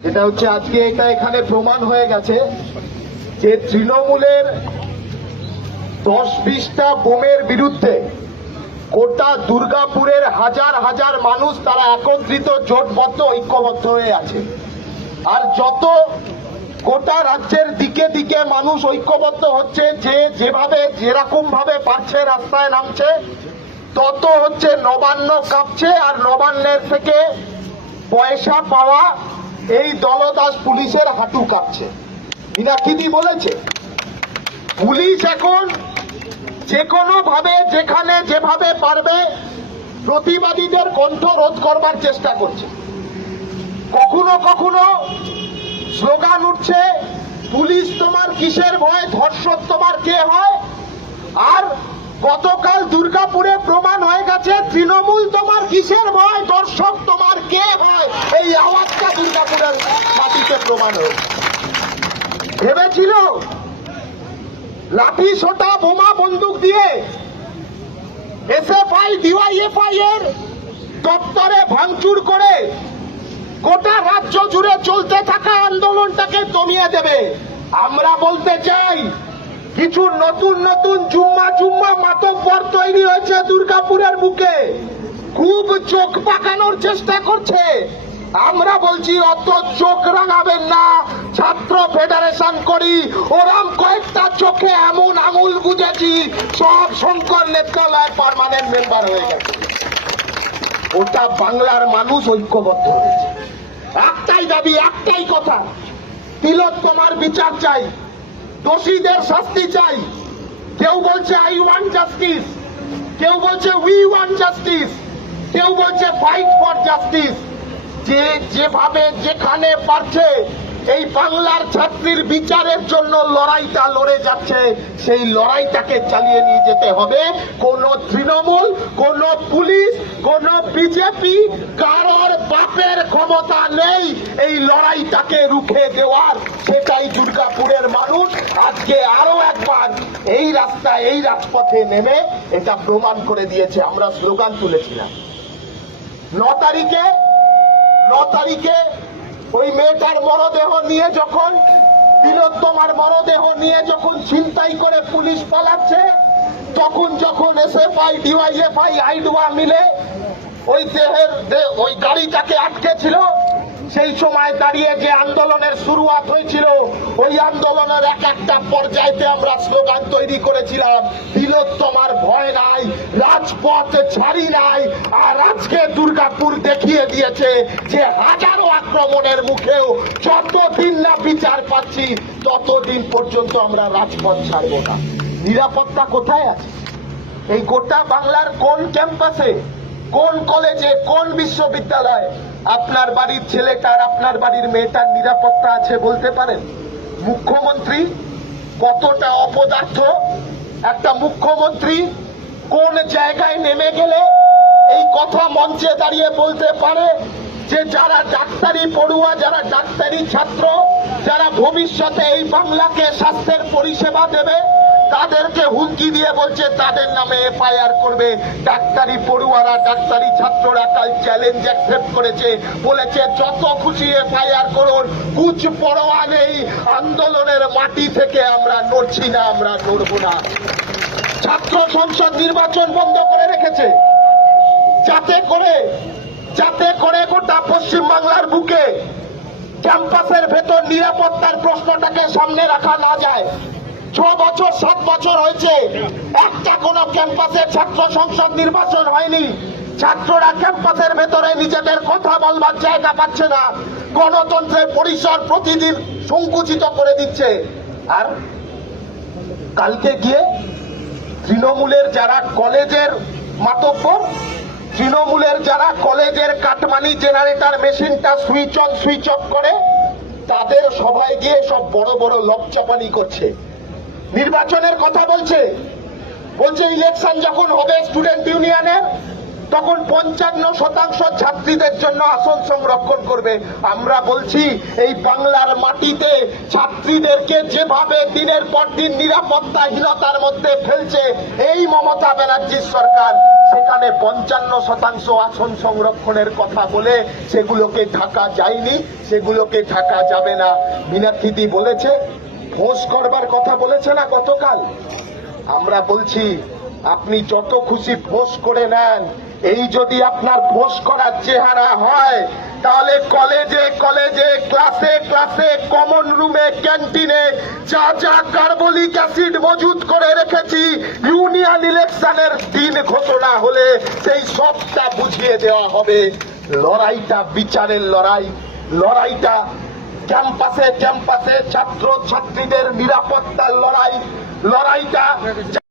যেটা হচ্ছে আজকে এটা এখানে প্রমাণ হয়ে গেছে যে তৃণমূলের দশ বিশটা বোমের বিরুদ্ধে গোটা দুর্গাপুরের হাজার হাজার মানুষ তারা একত্রিত, জোটবদ্ধ, ঐক্যবদ্ধ হয়ে আছে। আর যত গোটা রাজ্যের দিকে দিকে মানুষ ঐক্যবদ্ধ হচ্ছে, যে যেভাবে যেরকম ভাবে পারছে রাস্তায় নামছে, তত হচ্ছে নবান্ন কাঁপছে, আর নবান্নের থেকে পয়সা পাওয়া এই দলদাস পুলিশের হাঁটু কাঁপছে। মিনাক্ষিদি বলেছে। পুলিশ এখন যে কোনো ভাবে যেখানে, যেভাবে পারবে, প্রতিবাদীদের কণ্ঠ রোধ করবার চেষ্টা করছে। কখনো কখনো স্লোগান উঠছে, পুলিশ তোমার কিসের ভয়? ধর্ষক তোমার কে হয়? আর গতকাল দুর্গাপুরে প্রমাণ গেছে তৃণমূল তোমার কিসের ভয়? দর্শক তোমার কে হয় এই আওয়াজটা দুর্গাপুরের মাটিতে প্রমাণ হয়েছে। ভেবেছিল লাঠি, সোটা, বোমা, বন্দুক দিয়ে এসএফআই, ডিওয়াইএফআই এর দপ্তরে ভাঙচুর করে গোটা রাজ্য জুড়ে চলতে থাকা আন্দোলনটাকে দমিয়ে দেবে। আমরা বলতে চাই, কিছু নতুন নতুন জুম্মা জুম্মা মাতব্বর তৈরি হয়েছে দুর্গাপুরের চোখ পাকানোর চেষ্টা করছে। আমরা বলছি, অত চোখ রাঙাবেন না। ছাত্র ফেডারেশন করি, ওরাম কয়েকটা চোখে এমন আঙুল গুজেছি, সব শঙ্কর নেত্রালয় পার্মানেন্ট মেম্বার হয়ে গেছে। ওটা বাংলার মানুষ ঐক্যবদ্ধ হয়েছে। একটাই দাবি, একটাই কথা। তিলক, তোমার বিচার চাই। দোষীদের শাস্তি চাই। কেউ বলছে আই ওয়ান্ট জাস্টিস কেউ বলছে উই ওয়ান্ট জাস্টিস কেউ বলছে ফাইট ফর জাস্টিস যে যেভাবে যেখানে পারছে, এই বাংলার ছাত্রীর বিচারের জন্য লড়াইটা লড়ে যাচ্ছে, সেই লড়াইটাকে চালিয়ে নিয়ে যেতে হবে। কোন তৃণমূল, কোন পুলিশ, কোন বিজেপি কারোর বাপের ক্ষমতা নেই এই লড়াইটাকে রুখে দেওয়ার। সেটাই দুর্গাপুরের মানুষ। আজকে আরও একবার এই রাস্তায়, এই রাজপথে নেমে এটা প্রমাণ করে দিয়েছে। আমরা স্লোগান তুলেছিলাম। ন তারিখে ন তারিখে ওই মেয়েটার মরদেহ নিয়ে যখন তিলোত্তমার মরদেহ নিয়ে যখন ছিনতাই করে পুলিশ পালাচ্ছে, তখন যখন এসএফআই ডিওয়াইএফআই আইডুয়া মিলে ওই দেহের ওই গাড়িটাকে আটকে ছিল, সেই সময় দাঁড়িয়ে যে আন্দোলনের শুরুয়াত হয়েছিল, ওই আন্দোলনের এক একটা পর্যায়েতে আমরা স্লোগান তৈরি করেছিলাম তিলোত্তমার ভয় নাই রাজপথ ছাড়ি নাই, আর আজকে দুর্গাপুর দেখিয়ে দিয়েছে যে হাজারো আক্রমণের মুখেও যতদিন না বিচার পাচ্ছি, ততদিন পর্যন্ত আমরা রাজপথ ছাড়ব না। নিরাপত্তা কোথায় আছে? এই গোটা বাংলার কোন ক্যাম্পাসে, কোন কলেজে, কোন বিশ্ববিদ্যালয়ে আপনার বাড়ির ছেলেটার, আপনার বাড়ির মেয়েটার নিরাপত্তা আছে বলতে পারেন? মুখ্যমন্ত্রী কতটা অপদার্থ? একটা মুখ্যমন্ত্রী কোন জায়গায় নেমে গেলে এই কথা মঞ্চে দাঁড়িয়ে বলতে পারে যে যারা ডাক্তারি পড়ুয়া, যারা ডাক্তারি ছাত্র, যারা ভবিষ্যতে এই বাংলাকে স্বাস্থ্যের পরিষেবা দেবে, তাদেরকে হুমকি দিয়ে বলছে তাদের নামে এফআইআর করবে। ডাক্তারি পড়ুয়ারা, ডাক্তারি ছাত্ররা কাল চ্যালেঞ্জ অ্যাকসেপ্ট করেছে। বলেছে, যত খুশি এফআইআর করুন, কুচ পরোয়া নেই। আন্দোলনের মাটি থেকে আমরা নড়ছি না, আমরা নড়ব না। ছাত্র সংসদ নির্বাচন বন্ধ করে রেখেছে। যাতে করে যাতে করে গোটা পশ্চিম বাংলার বুকে ক্যাম্পাসের ভেতর নিরাপত্তার প্রশ্নটাকে সামনে রাখা না যায়। ছ বছর, সাত বছর হয়েছে, একটা কোন ক্যাম্পাসে ছাত্র সংসদ নির্বাচন হয়নি। ছাত্ররা ক্যাম্পাসের ভেতরে নিজেদের কথা বলবার জায়গা পাচ্ছে না। গণতন্ত্রের পরিসর প্রতিদিন সংকুচিত করে দিচ্ছে। আর কালকে গিয়ে তৃণমূলের যারা কলেজের মাতব্বর, তৃণমূলের যারা কলেজের কাটমানি জেনারেটর মেশিনটা সুইচ অন, সুইচ অফ করে, তাদের সবাই গিয়ে সব বড় বড় লকচাপানি করছে। নির্বাচনের কথা বলছে। বলছে, ইলেকশন যখন হবে, স্টুডেন্ট ইউনিয়নের তখন পঞ্চান্ন শতাংশ ছাত্রীদের জন্য আসন সংরক্ষণ করবে। আমরা বলছি, এই বাংলার মাটিতে ছাত্রীদেরকে যেভাবে দিনের পর দিন নিরাপত্তাহীনতার মধ্যে ফেলছে, এই মমতা ব্যানার্জির সরকার, সেখানে পঞ্চান্ন শতাংশ আসন সংরক্ষণের কথা বলে সেগুলোকে ঢাকা যায়নি, সেগুলোকে ঢাকা যাবে না। মীনাক্ষীদি বলেছে, ফোঁস করবার কথা বলেছে না গতকাল? আমরা বলছি, আপনি যত খুশি ফোঁস করে নেন এই যদি আপনার ফোঁস করার চেহারা হয়, তাহলে কলেজে কলেজে, ক্লাসে ক্লাসে কমন রুমে ক্যান্টিনে যা যা কার্বলিক অ্যাসিড মজুদ করে রেখেছি ইউনিয়ন ইলেকশনের দিন ঘোষণা হলে সেই সবটা বুঝিয়ে দেওয়া হবে। লড়াইটা বিচারের লড়াই। লড়াইটা ক্যাম্পাসে ক্যাম্পাসে ছাত্র ছাত্রীদের নিরাপত্তার লড়াই। লড়াইটা